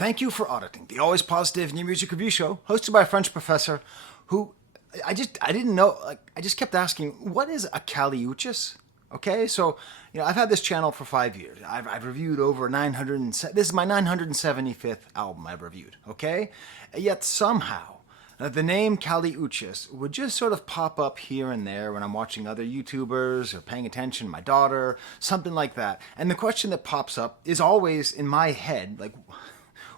Thank you for auditing the always positive new music review show hosted by a French professor who I didn't know, I just kept asking, what is a Uchis? Okay, so I've had this channel for 5 years. I've reviewed over 900. This is my 975th album I've reviewed. Okay, yet somehow the name Uchis would just sort of pop up here and there when I'm watching other YouTubers or paying attention to my daughter, something like that. And the question that pops up is always in my head, like,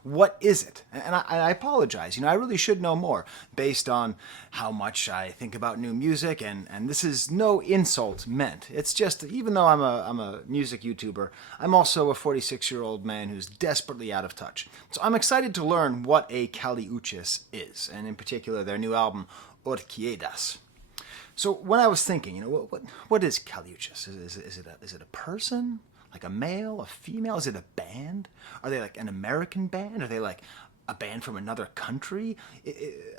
what is it? And I apologize. I really should know more based on how much I think about new music, and this is no insult meant. It's just, even though I'm a music YouTuber, I'm also a 46-year-old man who's desperately out of touch. So I'm excited to learn what a Uchis is, and in particular their new album, Orquideas. So when I was thinking, what is Uchis? Is it a person? Like a male, a female? Is it a band? Are they like an American band? Are they like a band from another country?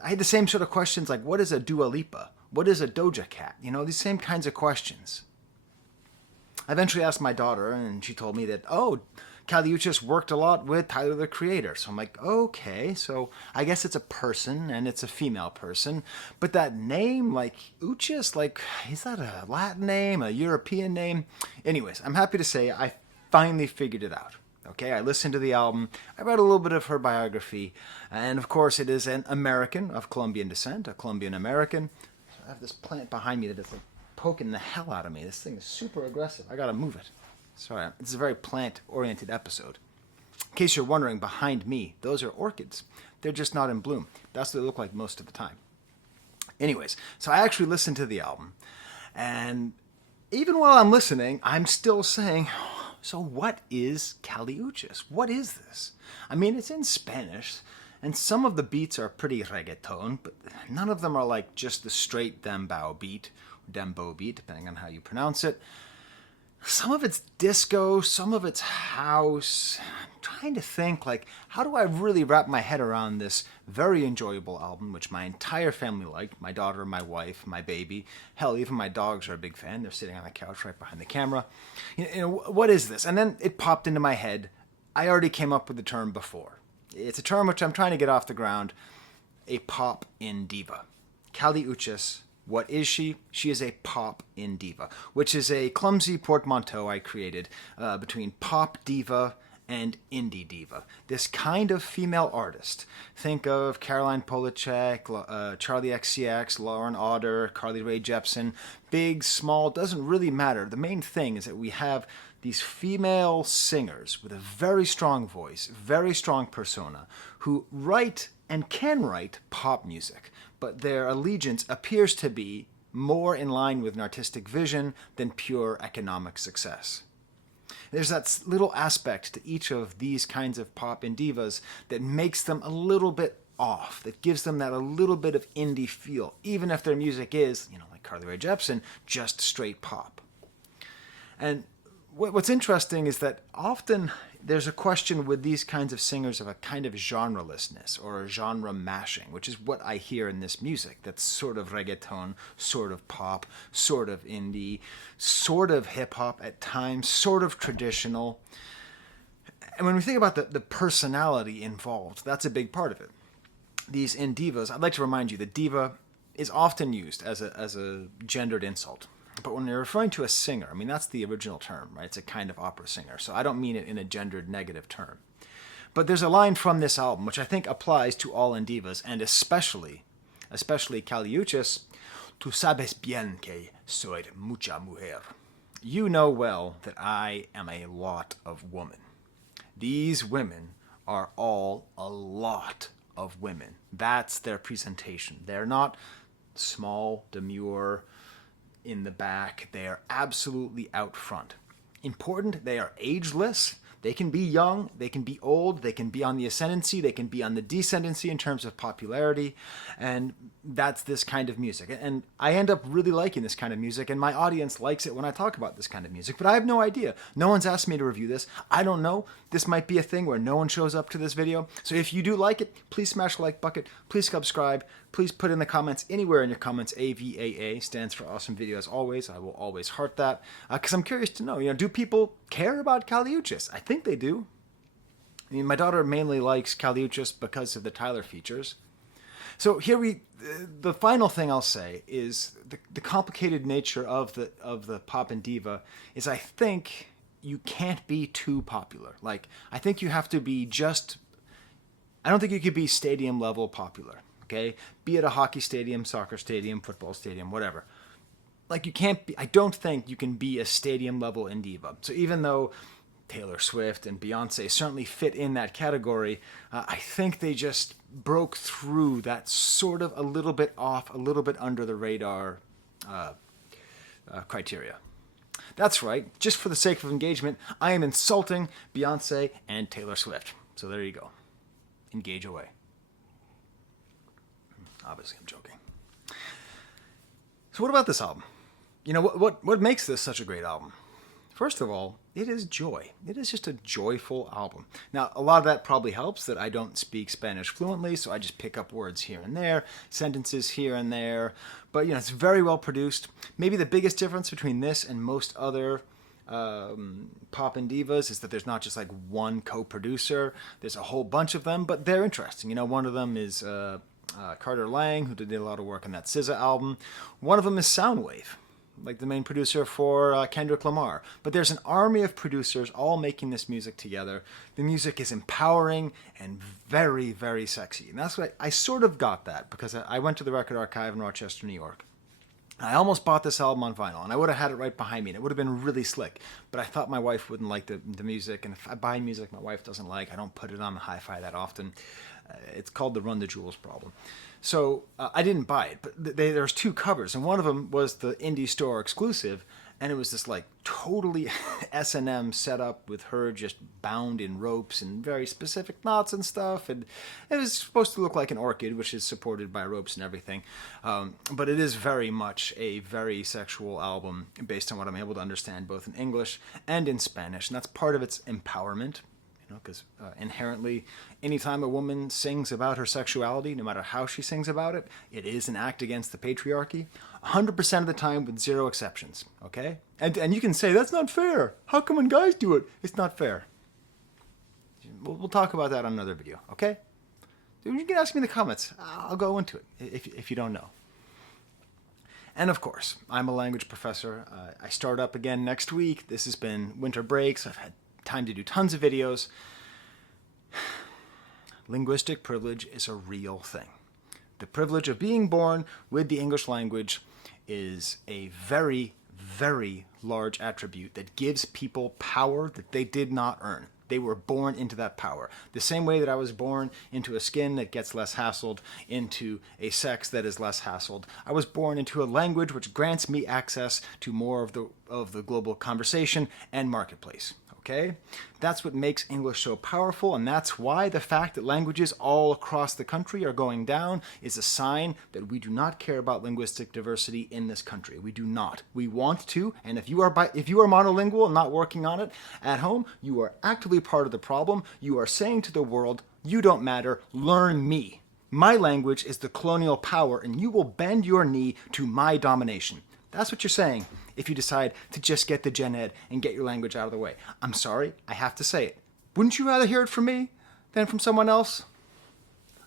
I had the same sort of questions like, what is a Dua Lipa? What is a Doja Cat? These same kinds of questions. I eventually asked my daughter, and she told me that, Uchis worked a lot with Tyler, the Creator. So I'm like, okay, so I guess it's a person, and it's a female person. But that name, like Uchis, like, is that a Latin name, a European name? Anyways, I'm happy to say I finally figured it out. Okay, I listened to the album, I read a little bit of her biography, and of course it is an American of Colombian descent, a Colombian American. So I have this plant behind me that is like poking the hell out of me. This thing is super aggressive. I gotta move it. Sorry, this is a very plant-oriented episode. In case you're wondering, behind me, those are orchids. They're just not in bloom. That's what they look like most of the time. Anyways, so I actually listened to the album, and even while I'm listening, I'm still saying, so what is Uchis? What is this? I mean, it's in Spanish, and some of the beats are pretty reggaeton, but none of them are like just the straight dembow beat, depending on how you pronounce it. Some of it's disco, some of it's house. I'm trying to think, like, how do I really wrap my head around this very enjoyable album, which my entire family liked, my daughter, my wife, my baby. Hell, even my dogs are a big fan. They're sitting on the couch right behind the camera. What is this? And then it popped into my head. I already came up with the term before. It's a term which I'm trying to get off the ground. A pop inDiva. Uchis. What is she? She is a pop inDiva, which is a clumsy portmanteau I created between pop diva and indie diva. This kind of female artist. Think of Caroline Polachek, Charlie XCX, Lauren Otter, Carly Rae Jepsen. Big, small, doesn't really matter. The main thing is that we have these female singers with a very strong voice, very strong persona, who write and can write pop music, but their allegiance appears to be more in line with an artistic vision than pure economic success. There's that little aspect to each of these kinds of pop indivas that makes them a little bit off, that gives them that a little bit of indie feel, even if their music is, like Carly Rae Jepsen, just straight pop. And what's interesting is that often there's a question with these kinds of singers of a kind of genrelessness or a genre mashing, which is what I hear in this music. That's sort of reggaeton, sort of pop, sort of indie, sort of hip-hop at times, sort of traditional. And when we think about the personality involved, that's a big part of it. These indivas, I'd like to remind you that diva is often used as a gendered insult. But when you're referring to a singer, I mean, that's the original term, right? It's a kind of opera singer. So I don't mean it in a gendered negative term. But there's a line from this album, which I think applies to all indivas, and especially Uchis. Tu sabes bien que soy mucha mujer. You know well that I am a lot of woman. These women are all a lot of women. That's their presentation. They're not small, demure, in the back. They are absolutely out front. Important, they are ageless. They can be young, they can be old, they can be on the ascendancy, they can be on the descendancy in terms of popularity, and that's this kind of music. And I end up really liking this kind of music, and my audience likes it when I talk about this kind of music, but I have no idea. No one's asked me to review this. I don't know. This might be a thing where no one shows up to this video. So if you do like it, please smash the like bucket, please subscribe, please put in the comments, anywhere in your comments, AVAA stands for awesome video as always. I will always heart that, because I'm curious to know, do people care about Uchis? I think they do. I mean, my daughter mainly likes Kali Uchis because of the Tyler features. So the final thing I'll say is the complicated nature of the pop and diva is I think you can't be too popular. Like, I think you have to be I don't think you could be stadium level popular, okay? Be it a hockey stadium, soccer stadium, football stadium, whatever. Like, I don't think you can be a stadium level inDiva. So even though Taylor Swift and Beyonce certainly fit in that category, I think they just broke through that sort of a little bit off, a little bit under the radar criteria. That's right, just for the sake of engagement, I am insulting Beyonce and Taylor Swift. So there you go. Engage away. Obviously, I'm joking. So what about this album? You know, what makes this such a great album? First of all, it is joy. It is just a joyful album. Now, a lot of that probably helps that I don't speak Spanish fluently, so I just pick up words here and there, sentences here and there. But, you know, it's very well produced. Maybe the biggest difference between this and most other pop and divas is that there's not just like one co-producer. There's a whole bunch of them, but they're interesting. You know, one of them is Carter Lang, who did a lot of work on that SZA album. One of them is Soundwave, like the main producer for Kendrick Lamar. But there's an army of producers all making this music together. The music is empowering and very, very sexy. And that's what I sort of got that because I went to the Record Archive in Rochester, New York. I almost bought this album on vinyl, and I would have had it right behind me, and it would have been really slick. But I thought my wife wouldn't like the music, and if I buy music my wife doesn't like, I don't put it on the hi-fi that often. It's called the Run the Jewels problem. So I didn't buy it, but there's two covers, and one of them was the indie store exclusive, and it was this like totally S&M setup with her just bound in ropes and very specific knots and stuff, and it was supposed to look like an orchid, which is supported by ropes and everything, but it is very much a very sexual album based on what I'm able to understand both in English and in Spanish, and that's part of its empowerment. Because inherently, anytime a woman sings about her sexuality, no matter how she sings about it, it is an act against the patriarchy, 100% of the time with zero exceptions, okay? And you can say, that's not fair. How come when guys do it, it's not fair? We'll talk about that on another video, okay? You can ask me in the comments. I'll go into it if you don't know. And of course, I'm a language professor. I start up again next week. This has been winter breaks. I've had time to do tons of videos. Linguistic privilege is a real thing. The privilege of being born with the English language is a very, very large attribute that gives people power that they did not earn. They were born into that power. The same way that I was born into a skin that gets less hassled, into a sex that is less hassled. I was born into a language which grants me access to more of the global conversation and marketplace. Okay? That's what makes English so powerful, and that's why the fact that languages all across the country are going down is a sign that we do not care about linguistic diversity in this country. We do not. We want to, and if you are monolingual and not working on it at home, you are actively part of the problem. You are saying to the world, you don't matter, learn me. My language is the colonial power, and you will bend your knee to my domination. That's what you're saying if you decide to just get the gen ed and get your language out of the way. I'm sorry, I have to say it. Wouldn't you rather hear it from me than from someone else?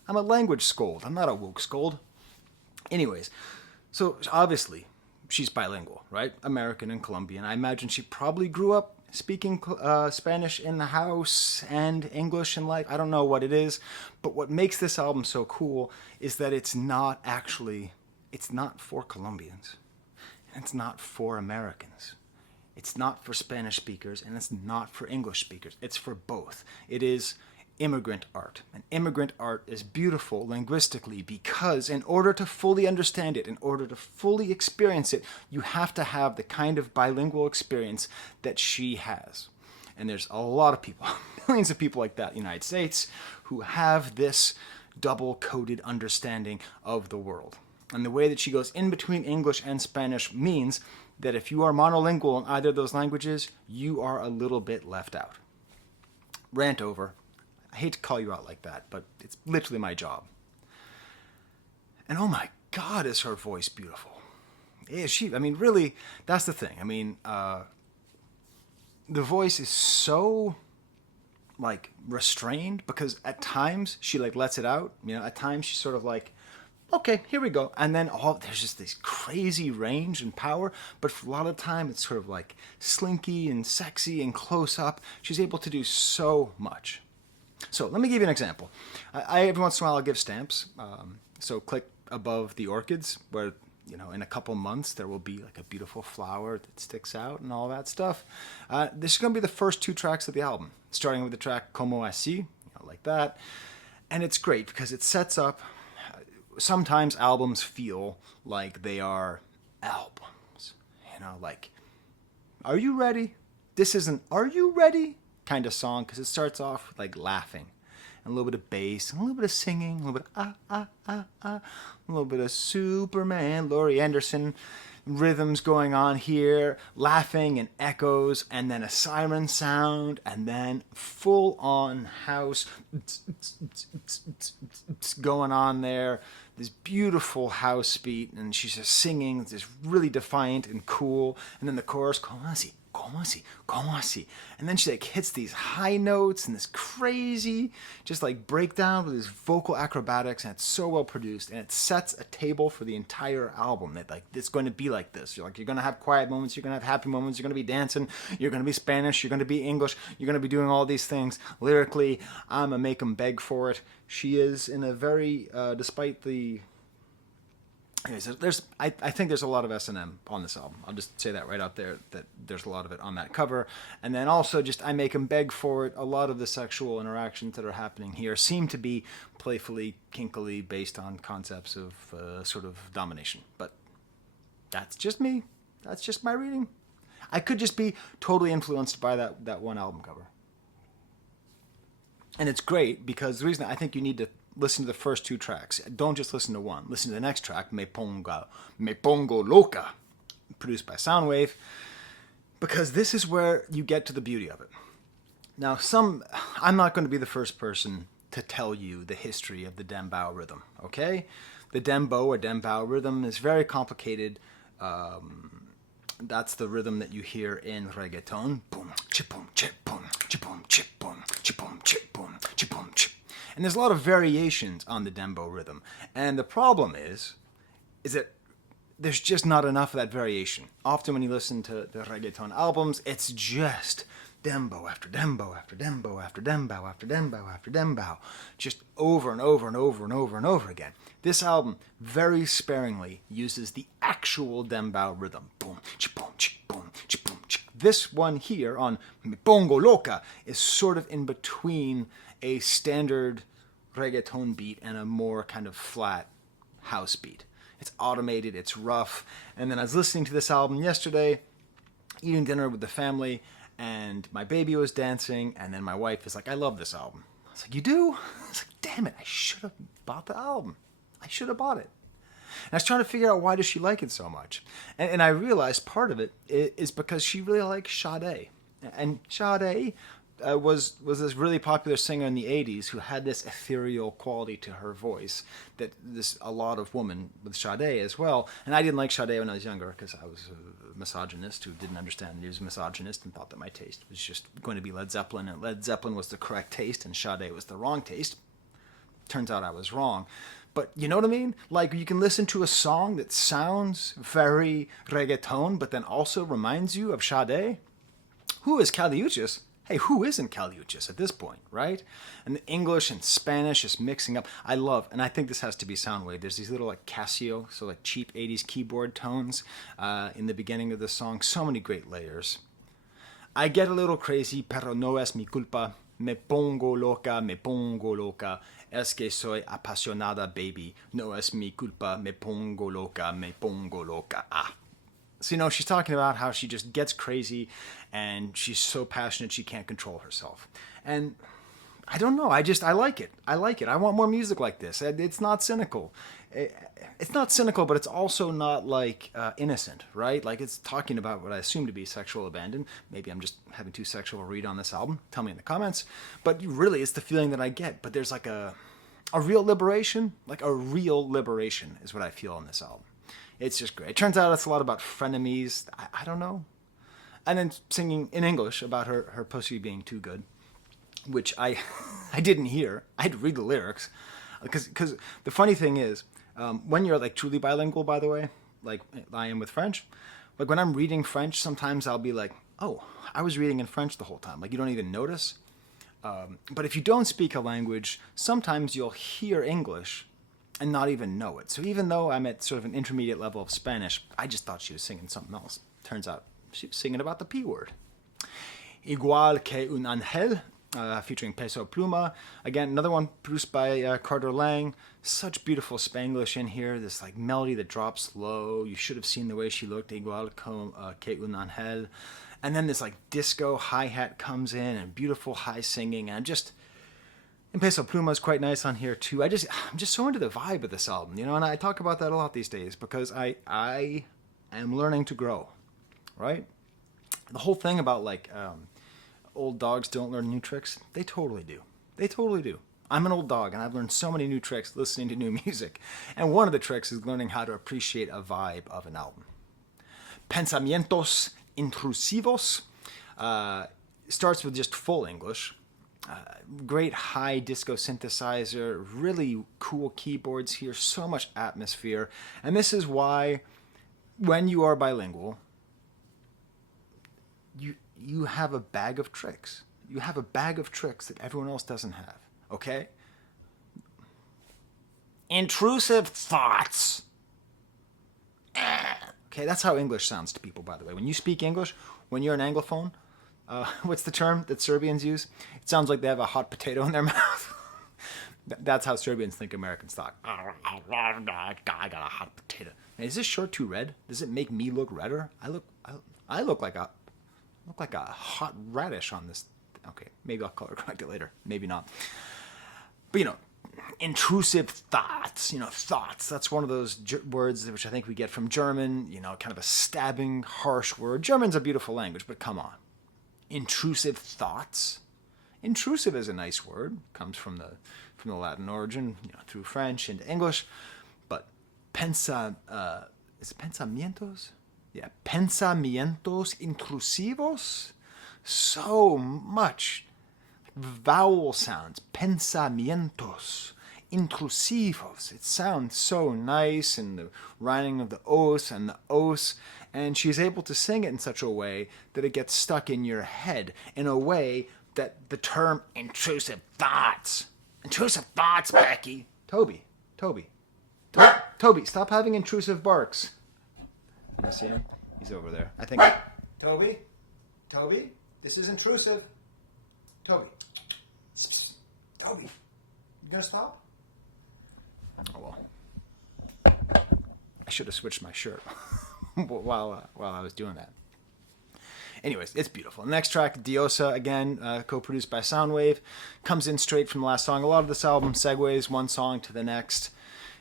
I'm a language scold. I'm not a woke scold. Anyways, so obviously she's bilingual, right? American and Colombian. I imagine she probably grew up speaking Spanish in the house and English in life. I don't know what it is, but what makes this album so cool is that it's not for Colombians. It's not for Americans. It's not for Spanish speakers, and it's not for English speakers. It's for both. It is immigrant art. And immigrant art is beautiful linguistically because in order to fully understand it, in order to fully experience it, you have to have the kind of bilingual experience that she has. And there's a lot of people, millions of people like that in the United States who have this double-coded understanding of the world. And the way that she goes in between English and Spanish means that if you are monolingual in either of those languages, you are a little bit left out. Rant over. I hate to call you out like that, but it's literally my job. And oh my God, is her voice beautiful. Really, that's the thing. The voice is so like restrained, because at times she like lets it out. At times she's sort of like, okay, here we go. And then there's just this crazy range and power, but for a lot of time it's sort of like slinky and sexy and close up. She's able to do so much. So let me give you an example. I every once in a while I'll give stamps. So click above the orchids where, in a couple months there will be like a beautiful flower that sticks out and all that stuff. This is going to be the first 2 tracks of the album, starting with the track Como Así, like that. And it's great because it sets up. Sometimes albums feel like they are albums, like, are you ready? This isn't, are you ready? Kind of song, because it starts off with like laughing and a little bit of bass and a little bit of singing, a little bit of a little bit of Superman, Laurie Anderson rhythms going on here, laughing and echoes, and then a siren sound, and then full on house going on there. This beautiful house beat, and she's just singing, this really defiant and cool, and then the chorus, como así, como así, como así, and then she like hits these high notes and this crazy just like breakdown with these vocal acrobatics, and it's so well produced, and it sets a table for the entire album that like it's going to be like this. You're going to have quiet moments, you're going to have happy moments, you're going to be dancing, you're going to be Spanish, you're going to be English, you're going to be doing all these things lyrically. I'm gonna make them beg for it. She is in a very despite the I think there's a lot of S&M on this album. I'll just say that right out there, that there's a lot of it on that cover. And then also just I make them beg for it. A lot of the sexual interactions that are happening here seem to be playfully, kinkily based on concepts of sort of domination. But that's just me. That's just my reading. I could just be totally influenced by that one album cover. And it's great because the reason I think you need to listen to the first 2 tracks. Don't just listen to one. Listen to the next track, Me Pongo Loca, produced by Soundwave, because this is where you get to the beauty of it. Now, I'm not going to be the first person to tell you the history of the dembow rhythm, okay? The dembow or dembow rhythm is very complicated. That's the rhythm that you hear in reggaeton. Boom, chip, boom, chip, boom, chip, boom, chip, boom, chip, boom, chip, boom, chip, boom, chip. And there's a lot of variations on the dembow rhythm. And the problem is that there's just not enough of that variation. Often when you listen to the reggaeton albums, it's just dembow after dembow after dembow after dembow after dembow after dembow, just over and over and over and over and over again. This album very sparingly uses the actual dembow rhythm. Boom, boom, boom, boom. This one here on Me Pongo Loca is sort of in between a standard reggaeton beat and a more kind of flat house beat. It's automated, it's rough. And then I was listening to this album yesterday, eating dinner with the family, and my baby was dancing, and then my wife is like, I love this album. I was like, you do? I was like, damn it, I should have bought the album. I should have bought it. And I was trying to figure out, why does she like it so much? And I realized part of it is because she really likes Sade. And Sade was this really popular singer in the 80s who had this ethereal quality to her voice that a lot of women with Sade as well. And I didn't like Sade when I was younger because I was a misogynist who didn't understand he was a misogynist and thought that my taste was just going to be Led Zeppelin, and Led Zeppelin was the correct taste and Sade was the wrong taste. Turns out I was wrong. But you know what I mean? Like, you can listen to a song that sounds very reggaeton but then also reminds you of Sade. Who is Kali Uchis? Hey, who isn't Kali Uchis at this point, right? And the English and Spanish is mixing up. I love, and I think this has to be Soundwave, there's these little like Casio, so like cheap 80s keyboard tones in the beginning of the song. So many great layers. I get a little crazy, pero no es mi culpa. Me pongo loca. Es que soy apasionada, baby. No es mi culpa. Me pongo loca. Ah. So, she's talking about how she just gets crazy and she's so passionate she can't control herself. And I don't know. I like it. I want more music like this. It's not cynical. It's not cynical, but it's also not like innocent, right? Like, it's talking about what I assume to be sexual abandon. Maybe I'm just having too sexual a read on this album. Tell me in the comments. But really, it's the feeling that I get. But there's like a real liberation. Like a real liberation is what I feel on this album. It's just great. It turns out it's a lot about frenemies. I don't know. And then singing in English about her pussy being too good. which I I didn't hear. I had to read the lyrics because the funny thing is, when you're like truly bilingual, by the way, like I am with French, like when I'm reading French, sometimes I'll be like, oh, I was reading in French the whole time. Like you don't even notice. But if you don't speak a language, sometimes you'll hear English and not even know it. So even though I'm at sort of an intermediate level of Spanish, I just thought she was singing something else. Turns out she was singing about the P word. Igual que un ángel, featuring Peso Pluma. Again, another one produced by Carter Lang. Such beautiful Spanglish in here. This like melody that drops low. You should have seen the way she looked. Igual que un ángel. And then this like disco hi-hat comes in and beautiful high singing. And Peso Pluma is quite nice on here too. I'm just so into the vibe of this album, and I talk about that a lot these days because I am learning to grow, right? The whole thing about like old dogs don't learn new tricks, they totally do. They totally do. I'm an old dog and I've learned so many new tricks listening to new music. And one of the tricks is learning how to appreciate a vibe of an album. Pensamientos intrusivos starts with just full English. Great high disco synthesizer, really cool keyboards here, so much atmosphere. And this is why when you are bilingual, you have a bag of tricks. You have a bag of tricks that everyone else doesn't have, okay? Intrusive thoughts. Okay, that's how English sounds to people, by the way. When you speak English, when you're an Anglophone, what's the term that Serbians use? It sounds like they have a hot potato in their mouth. That's how Serbians think Americans talk. I got a hot potato. Now, is this shirt too red? Does it make me look redder? I look like a hot radish on this. Okay, maybe I'll color correct it later. Maybe not. But intrusive thoughts. Thoughts. That's one of those words which I think we get from German. Kind of a stabbing, harsh word. German's a beautiful language, but come on. Intrusive thoughts. Intrusive is a nice word. Comes from the Latin origin, through French into English. But is it pensamientos? Yeah, pensamientos intrusivos. So much vowel sounds. Pensamientos intrusivos. It sounds so nice, and the rhyming of the os and the os. And she's able to sing it in such a way that it gets stuck in your head in a way that the term intrusive thoughts, Becky. Toby, stop having intrusive barks. You see him? He's over there. I think. Toby, this is intrusive. Toby, you gonna stop? Oh well. I should have switched my shirt while I was doing that. Anyways, it's beautiful. The next track, Diosa, again, co-produced by Soundwave, comes in straight from the last song. A lot of this album segues one song to the next.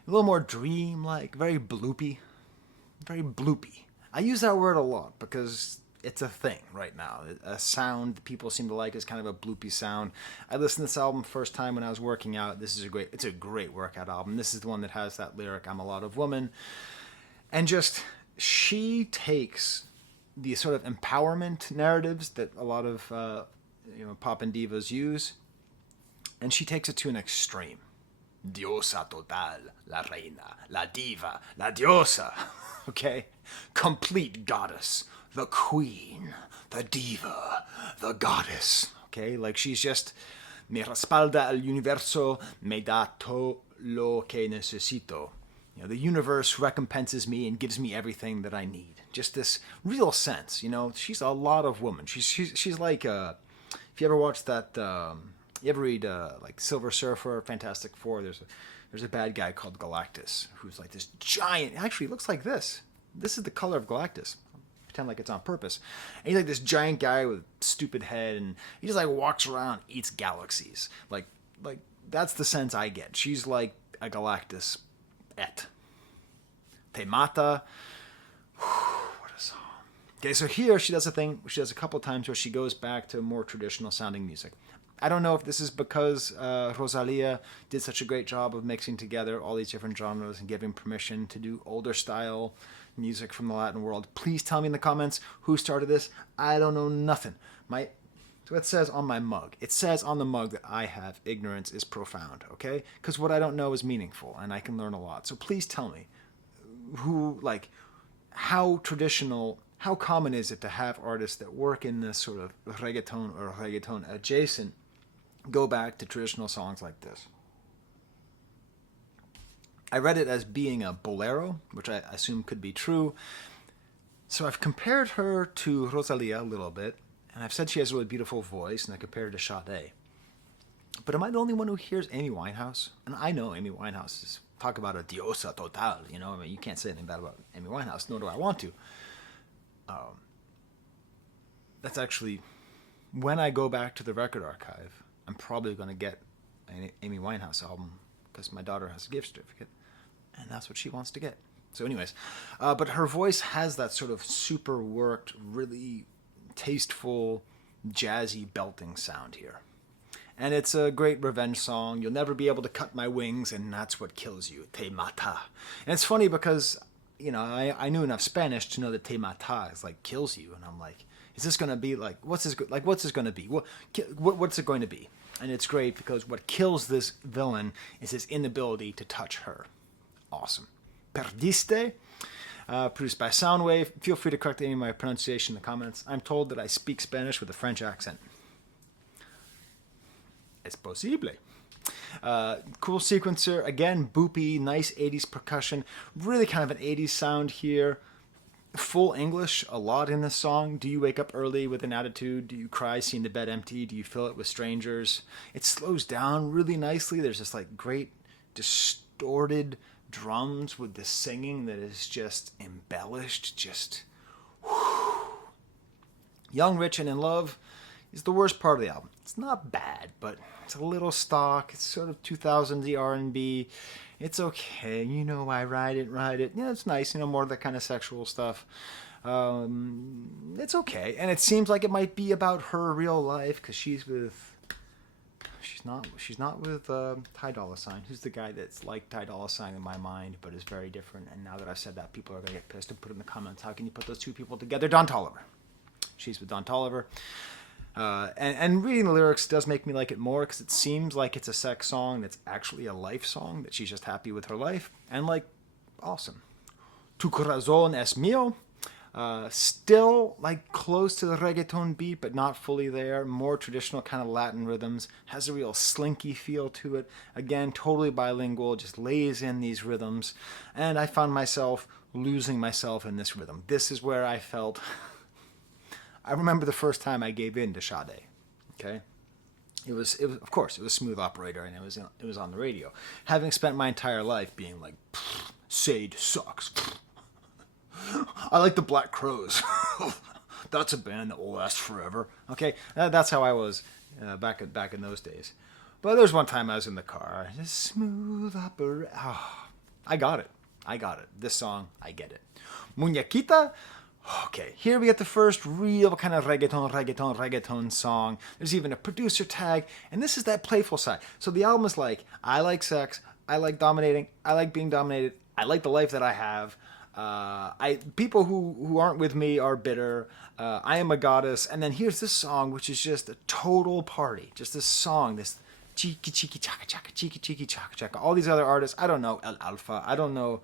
A little more dream-like, very bloopy. Very bloopy. I use that word a lot because it's a thing right now. A sound that people seem to like is kind of a bloopy sound. I listened to this album first time when I was working out. It's a great workout album. This is the one that has that lyric, I'm a lot of woman. And just, she takes the sort of empowerment narratives that a lot of pop and divas use, and she takes it to an extreme. Diosa total, la reina, la diva, la diosa. Okay? Complete goddess, the queen, the diva, the goddess. Okay? Like she's just, me respalda el universo, me da todo lo que necesito. The universe recompenses me and gives me everything that I need. Just this real sense, she's a lot of woman. She's like, if you ever watch that, you ever read like Silver Surfer, Fantastic Four, there's a bad guy called Galactus, who's like this giant, actually looks like this. This is the color of Galactus. Pretend like it's on purpose. And he's like this giant guy with stupid head, and he just like walks around, eats galaxies. Like that's the sense I get. She's like a Galactus. Te Mata. What a song. Okay, so here she does a thing she does a couple times where she goes back to more traditional sounding music. I don't know if this is because Rosalia did such a great job of mixing together all these different genres and giving permission to do older style music from the Latin world. Please tell me in the comments who started this. I don't know nothing. So it says on my mug. It says on the mug that I have ignorance is profound, okay? Because what I don't know is meaningful, and I can learn a lot. So please tell me, how traditional, how common is it to have artists that work in this sort of reggaeton or reggaeton adjacent go back to traditional songs like this? I read it as being a bolero, which I assume could be true. So I've compared her to Rosalia a little bit, and I've said she has a really beautiful voice, and I compared her to Sade. But am I the only one who hears Amy Winehouse? And I know Amy Winehouse is, talk about a diosa total, you know? I mean, you can't say anything bad about Amy Winehouse, nor do I want to. That's actually, when I go back to the record archive, I'm probably going to get an Amy Winehouse album because my daughter has a gift certificate, and that's what she wants to get. So anyways, but her voice has that sort of super worked, really tasteful, jazzy belting sound here. And it's a great revenge song. You'll never be able to cut my wings, and that's what kills you. Te mata. And it's funny because, you know, I knew enough Spanish to know that te mata is like kills you. And I'm like, is this going to be like, what's this going to be? What's it going to be? And it's great because what kills this villain is his inability to touch her. Awesome. Perdiste, produced by Soundwave. Feel free to correct any of my pronunciation in the comments. I'm told that I speak Spanish with a French accent. Es posible. Cool sequencer. Again, boopy, nice 80s percussion. Really kind of an 80s sound here. Full English a lot in this song. Do you wake up early with an attitude? Do you cry seeing the bed empty? Do you fill it with strangers? It slows down really nicely. There's this like great distorted drums with the singing that is just embellished. Just whew. Young, Rich, and in Love is the worst part of the album. It's not bad, but it's a little stock. It's sort of 2000s R&B. It's okay. You know, I ride it. Yeah, it's nice. You know, more of that kind of sexual stuff. It's okay. And it seems like it might be about her real life because she's not with Ty Dolla $ign, who's the guy that's like Ty Dolla $ign in my mind, but is very different. And now that I've said that, people are going to get pissed and put in the comments, how can you put those two people together? Don Toliver. She's with Don Toliver. And reading the lyrics does make me like it more because it seems like it's a sex song that's actually a life song, that she's just happy with her life. And like, awesome. Tu corazón es mío. Still like close to the reggaeton beat, but not fully there. More traditional kind of Latin rhythms. Has a real slinky feel to it. Again, totally bilingual, just lays in these rhythms. And I found myself losing myself in this rhythm. This is where I felt... I remember the first time I gave in to Sade. Okay, it was of course it was Smooth Operator, and it was on the radio. Having spent my entire life being like, Sade sucks. I like the Black Crowes. That's a band that will last forever. Okay, that's how I was back in those days. But there's one time I was in the car, just Smooth Operator. Oh, I got it. This song, I get it. Muñequita. Okay, here we get the first real kind of reggaeton song. There's even a producer tag, and this is that playful side. So the album is like, I like sex, I like dominating, I like being dominated, I like the life that I have. People who aren't with me are bitter. I am a goddess. And then here's this song, which is just a total party. Just this song, this cheeky cheeky chaka chaka, cheeky cheeky chaka chaka. All these other artists, I don't know El Alfa, I don't know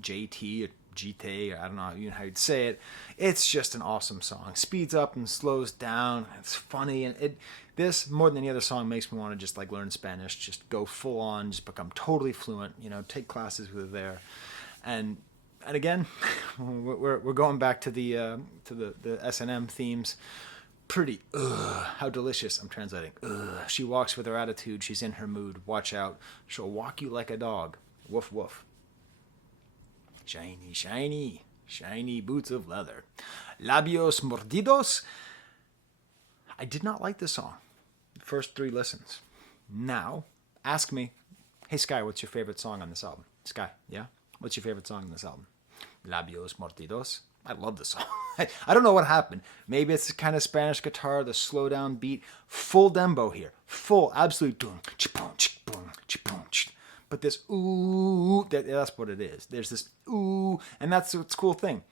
JT or GT, or I don't know even how you'd say it. It's just an awesome song. Speeds up and slows down. It's funny, and this more than any other song makes me want to just like learn Spanish, just go full on, just become totally fluent. You know, take classes with there, and again, we're going back to the S&M themes. Pretty. How delicious. I'm translating. She walks with her attitude. She's in her mood. Watch out. She'll walk you like a dog. Woof woof. Shiny, shiny, shiny boots of leather. Labios mordidos. I did not like this song. First 3 listens. Now, ask me, hey Skye, what's your favorite song on this album? Skye, yeah? What's your favorite song on this album? Labios mordidos. I love this song. I don't know what happened. Maybe it's the kind of Spanish guitar, the slow down beat. Full dembo here. Full, absolute. But this ooh, that's what it is. There's this ooh, and that's what's a cool thing.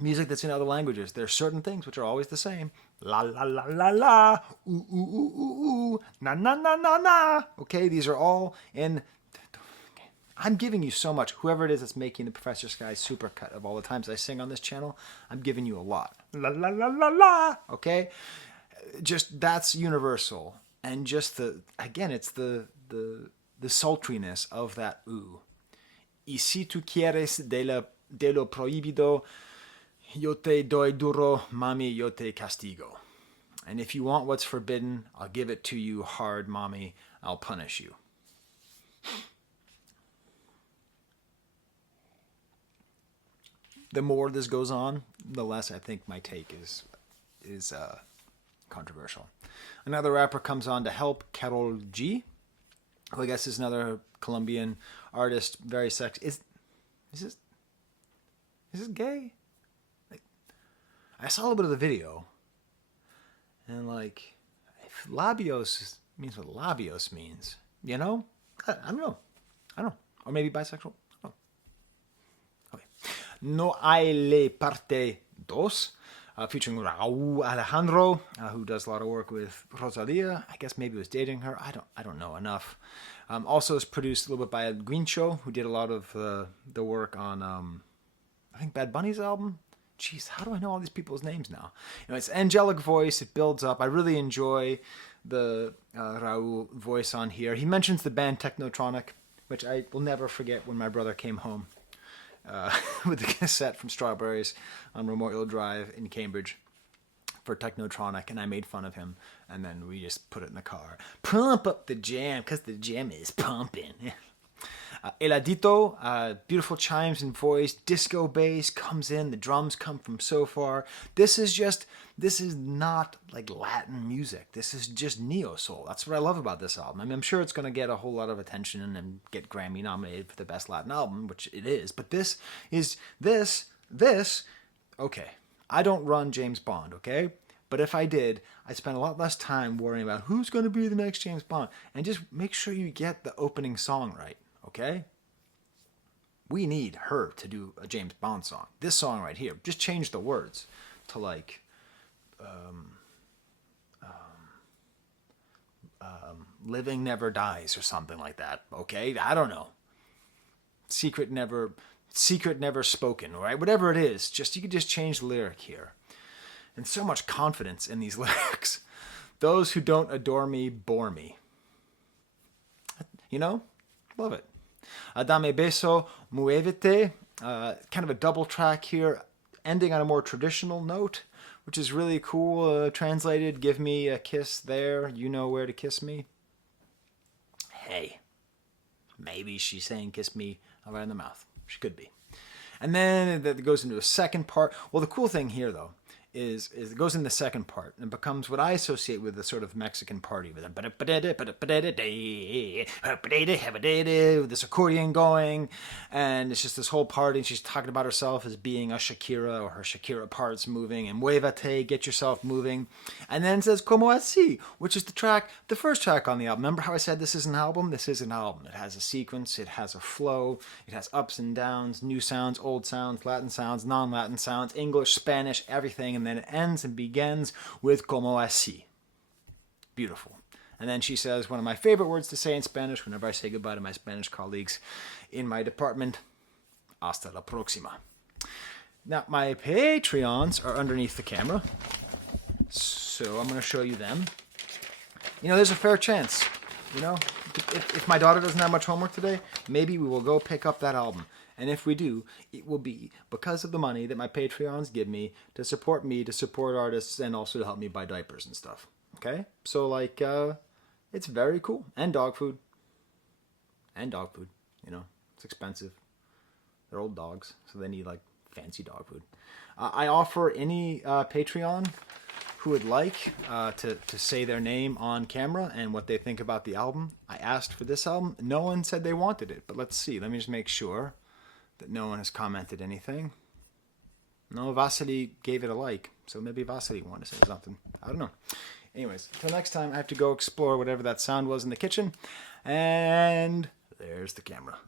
Music that's in other languages, there are certain things which are always the same. La la la la la, ooh ooh ooh ooh ooh, na na na na na. Okay, these are all in. I'm giving you so much. Whoever it is that's making the Professor Skye supercut of all the times I sing on this channel, I'm giving you a lot. La la la la la. Okay, just that's universal, and just it's the sultriness of that ooh. Y si tú quieres de lo prohibido, yo te doy duro, mami, yo te castigo. And if you want what's forbidden, I'll give it to you hard, mommy. I'll punish you. The more this goes on, the less I think my take is controversial. Another rapper comes on to help, Carol G, who I guess is another Colombian artist, very sexy. Is this gay? Like, I saw a little bit of the video, and like, if labios means what labios means, you know? I don't know. Or maybe bisexual. I don't know. Okay. No hay le parte dos, featuring Raúl Alejandro, who does a lot of work with Rosalia. I guess maybe was dating her. I don't know enough. Also is produced a little bit by Guincho, who did a lot of the work on I think Bad Bunny's album. Jeez, how do I know all these people's names now? You know, it's angelic voice. It builds up. I really enjoy the Raúl voice on here. He mentions the band Technotronic, which I will never forget when my brother came home with the cassette from Strawberries on Memorial Drive in Cambridge for Technotronic, and I made fun of him, and then we just put it in the car. Pump up the jam, because the jam is pumping. Eladito, beautiful chimes and voice, disco bass comes in, the drums come from so far. This is not like Latin music. This is just neo-soul. That's what I love about this album. I mean, I'm sure it's going to get a whole lot of attention and get Grammy nominated for the best Latin album, which it is. But this, okay, I don't run James Bond, okay? But if I did, I'd spend a lot less time worrying about who's going to be the next James Bond. And just make sure you get the opening song right. Okay? We need her to do a James Bond song. This song right here, just change the words to like, living never dies or something like that. Okay? I don't know. Secret never spoken, right? Whatever it is, you could just change the lyric here. And so much confidence in these lyrics. Those who don't adore me bore me. You know? Love it. Dame beso, muévete, kind of a double track here, ending on a more traditional note, which is really cool. Translated, give me a kiss there, you know where to kiss me. Hey, maybe she's saying kiss me right in the mouth. She could be. And then it goes into a second part. Well, the cool thing here, though, is it goes in the second part and becomes what I associate with the sort of Mexican party with this accordion going, and it's just this whole party, and she's talking about herself as being a Shakira, or her Shakira parts moving, and muévate, get yourself moving, and then it says como así, which is the first track on the album. Remember how I said this is an album? This is an album. It has a sequence, it has a flow, it has ups and downs, new sounds, old sounds, Latin sounds, non-Latin sounds, English, Spanish, everything, and then it ends and begins with como así. Beautiful. And then she says one of my favorite words to say in Spanish whenever I say goodbye to my Spanish colleagues in my department, hasta la próxima. Now, my Patreons are underneath the camera, so I'm going to show you them. You know, there's a fair chance, you know, if my daughter doesn't have much homework today, maybe we will go pick up that album. And if we do, it will be because of the money that my Patreons give me, to support artists, and also to help me buy diapers and stuff. Okay? So, like, it's very cool. And dog food. You know, it's expensive. They're old dogs, so they need, like, fancy dog food. I offer any Patreon who would like to say their name on camera and what they think about the album. I asked for this album. No one said they wanted it, but let's see. Let me just make sure that no one has commented anything. No, Vasily gave it a like, so maybe Vasily wanted to say something. I don't know. Anyways, until next time, I have to go explore whatever that sound was in the kitchen, and there's the camera.